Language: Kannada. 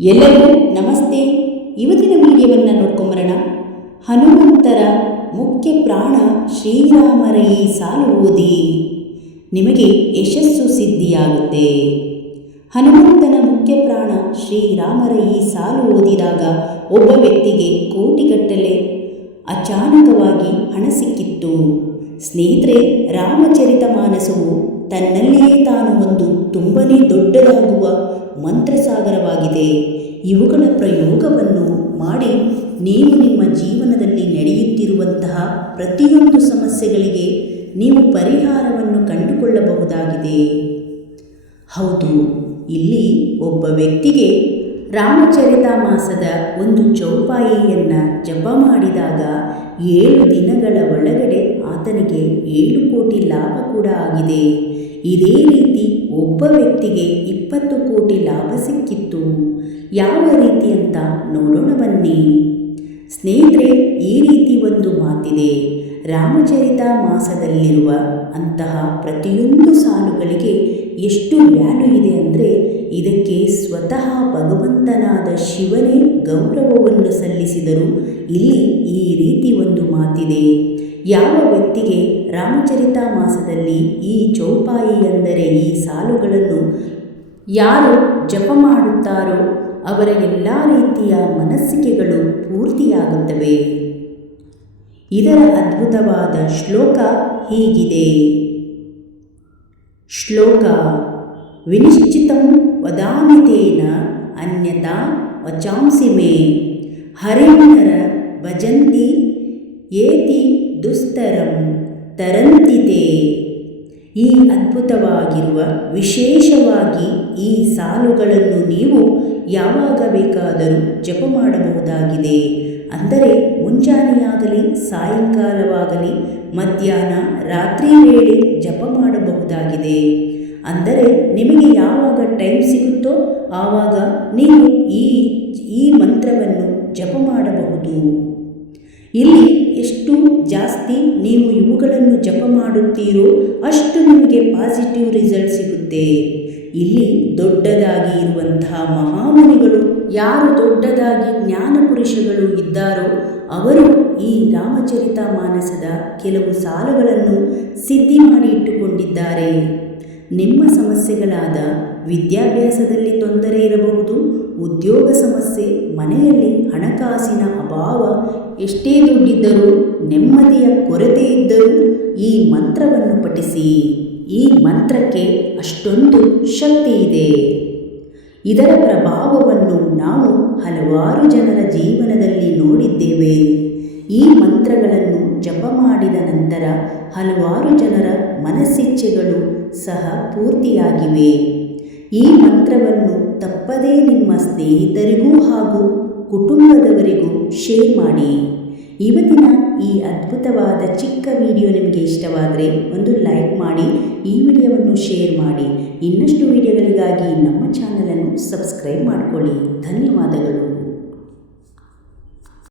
ಎಲ್ಲರಿಗೂ ನಮಸ್ತೆ. ಇವತ್ತಿನ ವಿಡಿಯೋವನ್ನು ನೋಡ್ಕೊಂಬರೋಣ. ಹನುಮಂತರ ಮುಖ್ಯ ಪ್ರಾಣ ಶ್ರೀರಾಮರೇ ಸಾಲು ಓದಿ. ನಿಮಗೆ ಯಶಸ್ಸು ಸಿದ್ಧಿಯಾಗುತ್ತೆ. ಹನುಮಂತನ ಮುಖ್ಯ ಪ್ರಾಣ ಶ್ರೀರಾಮರ ಸಾಲು ಓದಿದಾಗ ಒಬ್ಬ ವ್ಯಕ್ತಿಗೆ ಕೋಟಿಗಟ್ಟಲೆ ಅಚಾನಕವಾಗಿ ಹಣ ಸಿಕ್ಕಿತ್ತು. ಸ್ನೇಹಿತರೆ, ರಾಮಚರಿತ ಮಾನಸವು ತನ್ನಲ್ಲಿಯೇ ತಾನು ಒಂದು ತುಂಬನೇ ದೊಡ್ಡದಾಗುವ ಮಂತ್ರಸಾಗರವಾಗಿದೆ. ಇವುಗಳ ಪ್ರಯೋಗವನ್ನು ಮಾಡಿ ನೀವು ನಿಮ್ಮ ಜೀವನದಲ್ಲಿ ನಡೆಯುತ್ತಿರುವಂತಹ ಪ್ರತಿಯೊಂದು ಸಮಸ್ಯೆಗಳಿಗೆ ನೀವು ಪರಿಹಾರವನ್ನು ಕಂಡುಕೊಳ್ಳಬಹುದಾಗಿದೆ. ಹೌದು, ಇಲ್ಲಿ ಒಬ್ಬ ವ್ಯಕ್ತಿಗೆ ರಾಮಚರಿತ ಮಾಸದ ಒಂದು ಚೌಪಾಯಿಯನ್ನು ಜಪ ಮಾಡಿದಾಗ ಏಳು ದಿನಗಳ ಒಳಗಡೆ ಆತನಿಗೆ ಏಳು ಕೋಟಿ ಲಾಭ ಕೂಡ ಆಗಿದೆ. ಇದೇ ರೀತಿ ಒಬ್ಬ ವ್ಯಕ್ತಿಗೆ ಇಪ್ಪತ್ತು ಕೋಟಿ ಲಾಭ ಸಿಕ್ಕಿತ್ತು. ಯಾವ ರೀತಿ ಅಂತ ನೋಡೋಣ ಬನ್ನಿ. ಸ್ನೇಹಿತರೆ, ಈ ರೀತಿ ಒಂದು ಮಾತಿದೆ. ರಾಮಚರಿತ ಮಾಸದಲ್ಲಿರುವ ಅಂತಹ ಪ್ರತಿಯೊಂದು ಸಾಲುಗಳಿಗೆ ಎಷ್ಟು ವ್ಯಾಲ್ಯೂ ಇದೆ ಅಂದರೆ ಇದಕ್ಕೆ ಸ್ವತಃ ಭಗವಂತನಾದ ಶಿವನೇ ಗೌರವವನ್ನು ಸಲ್ಲಿಸಿದರು ಇಲ್ಲಿ ಈ ರೀತಿ ಒಂದು ಮಾತಿದೆ. ಯಾವ ವ್ಯಕ್ತಿಗೆ ರಾಮಚರಿತ ಮಾಸದಲ್ಲಿ ಈ ಚೌಪಾಯಿ ಅಂದರೆ ಈ ಸಾಲುಗಳನ್ನು ಯಾರು ಜಪ ಮಾಡುತ್ತಾರೋ ಅವರ ಎಲ್ಲ ರೀತಿಯ ಮನಸ್ಸಿಕೆಗಳು ಪೂರ್ತಿಯಾಗುತ್ತವೆ. ಇದರ ಅದ್ಭುತವಾದ ಶ್ಲೋಕ ಹೀಗಿದೆ. ಶ್ಲೋಕ, ವಿನಿಶ್ಚಿತಂ ವದಾಮಿತೇನ ಅನ್ಯತಾ ವಚಾಂಸಿ ಮೇ ಭಜಂತಿ ಏತಿ ದುಸ್ತರಂ ತರಂತಿದೆ ಈ ಅದ್ಭುತವಾಗಿರುವ, ವಿಶೇಷವಾಗಿ ಈ ಸಾಲುಗಳನ್ನು ನೀವು ಯಾವಾಗ ಬೇಕಾದರೂ ಜಪ ಮಾಡಬಹುದಾಗಿದೆ. ಅಂದರೆ ಮುಂಜಾನೆಯಾಗಲಿ, ಸಾಯಂಕಾಲವಾಗಲಿ, ಮಧ್ಯಾಹ್ನ, ರಾತ್ರಿ ವೇಳೆ ಜಪ ಮಾಡಬಹುದಾಗಿದೆ. ಅಂದರೆ ನಿಮಗೆ ಯಾವಾಗ ಟೈಮ್ ಸಿಗುತ್ತೋ ಆವಾಗ ನೀವು ಈ ಈ ಮಂತ್ರವನ್ನು ಜಪ ಮಾಡಬಹುದು. ಇಲ್ಲಿ ಜಾಸ್ತಿ ನೀವು ಇವುಗಳನ್ನು ಜಪ ಮಾಡುತ್ತೀರೋ ಅಷ್ಟು ನಿಮಗೆ ಪಾಸಿಟಿವ್ ರಿಸಲ್ಟ್ ಸಿಗುತ್ತೆ. ಇಲ್ಲಿ ದೊಡ್ಡದಾಗಿ ಇರುವಂತಹ ಮಹಾಮುನಿಗಳು ಯಾರು ದೊಡ್ಡದಾಗಿ ಜ್ಞಾನ ಪುರುಷಗಳು ಇದ್ದಾರೋ ಅವರು ಈ ರಾಮಚರಿತ ಮಾನಸದ ಕೆಲವು ಸಾಲುಗಳನ್ನು ಸಿದ್ಧಿ ಮಾಡಿ ಇಟ್ಟುಕೊಂಡಿದ್ದಾರೆ. ನಿಮ್ಮ ಸಮಸ್ಯೆಗಳಾದ ವಿದ್ಯಾಭ್ಯಾಸದಲ್ಲಿ ತೊಂದರೆ ಇರಬಹುದು ಉದ್ಯೋಗ ಸಮಸ್ಯೆ, ಮನೆಯಲ್ಲಿ ಹಣಕಾಸಿನ ಅಭಾವ ಎಷ್ಟೇ ದುಡ್ಡಿದ್ದರೂ, ನೆಮ್ಮದಿಯ ಕೊರತೆ ಇದ್ದರೂ ಈ ಮಂತ್ರವನ್ನು ಪಠಿಸಿ. ಈ ಮಂತ್ರಕ್ಕೆ ಅಷ್ಟೊಂದು ಶಕ್ತಿ ಇದೆ. ಇದರ ಪ್ರಭಾವವನ್ನು ನಾವು ಹಲವಾರು ಜನರ ಜೀವನದಲ್ಲಿ ನೋಡಿದ್ದೇವೆ. ಈ ಮಂತ್ರಗಳನ್ನು ಜಪ ಮಾಡಿದ ನಂತರ ಹಲವಾರು ಜನರ ಮನಸ್ಸಿಚ್ಛೆಗಳು ಸಹ ಪೂರ್ತಿಯಾಗಿವೆ. ಈ ಮಂತ್ರವನ್ನು ತಪ್ಪದೇ ನಿಮ್ಮ ಸ್ನೇಹಿತರಿಗೂ ಹಾಗೂ ಕುಟುಂಬದವರಿಗೂ ಶೇರ್ ಮಾಡಿ. ಇವತ್ತಿನ ಈ ಅದ್ಭುತವಾದ ಚಿಕ್ಕ ವಿಡಿಯೋ ನಿಮಗೆ ಇಷ್ಟವಾದರೆ ಒಂದು ಲೈಕ್ ಮಾಡಿ, ಈ ವಿಡಿಯೋವನ್ನು ಶೇರ್ ಮಾಡಿ. ಇನ್ನಷ್ಟು ವಿಡಿಯೋಗಳಿಗಾಗಿ ನಮ್ಮ ಚಾನಲನ್ನು ಸಬ್ಸ್ಕ್ರೈಬ್ ಮಾಡಿಕೊಳ್ಳಿ. ಧನ್ಯವಾದಗಳು.